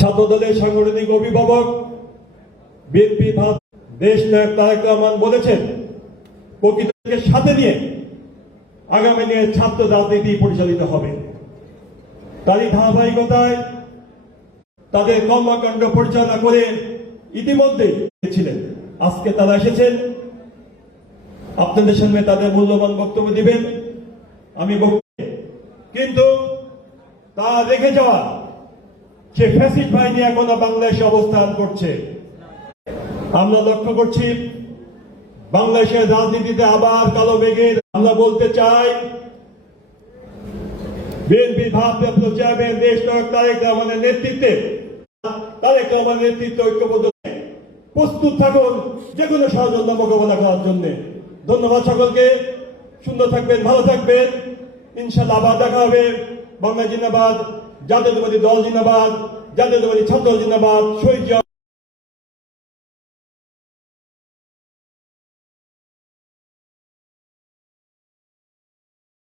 ছাত্রদলের সাংগঠনিক অভিভাবক বিএনপি দেশ নায়ক তারেক রহমান বলেছেন, প্রকৃতিকে সাথে নিয়ে আগামী দিনে ছাত্র রাজনীতি পরিচালিত হবে। তারই ধারাবাহিকতায় তাদের কর্মকাণ্ড পরিচালনা করে ইতিমধ্যেই ছিলেন। আজকে তারা এসেছেন, আপনাদের সামনে তাদের মূল্যবান বক্তব্য দিবেন। আমি কিন্তু তারা রেখে যাওয়া সে ফ্যাসিস্ট বাহিনী এখনো বাংলাদেশে অবস্থান করছে। আমরা লক্ষ্য করছি বাংলাদেশের রাজনীতিতে আবার কালো মেঘের। আমরা বলতে চাই, বিএনপি ভারপ্রাপ্ত চেয়ারম্যান দেশ নায়ক তারেক রহমানের নেতৃত্বে ঐক্যবদ্ধ প্রস্তুত থাকুন যে কোনো ষড়যন্ত্র মোকাবেলা করার জন্য। ধন্যবাদ সকলকে। সুন্দর থাকবেন, ভালো থাকবেন। ইনশাআল্লাহ আবার দেখা হবে। বাংলা জিন্দাবাদ, জাতীয়তাবাদী দল জিন্দাবাদ, জাতীয়তাবাদী ছাত্র জিন্দাবাদ, শহীদ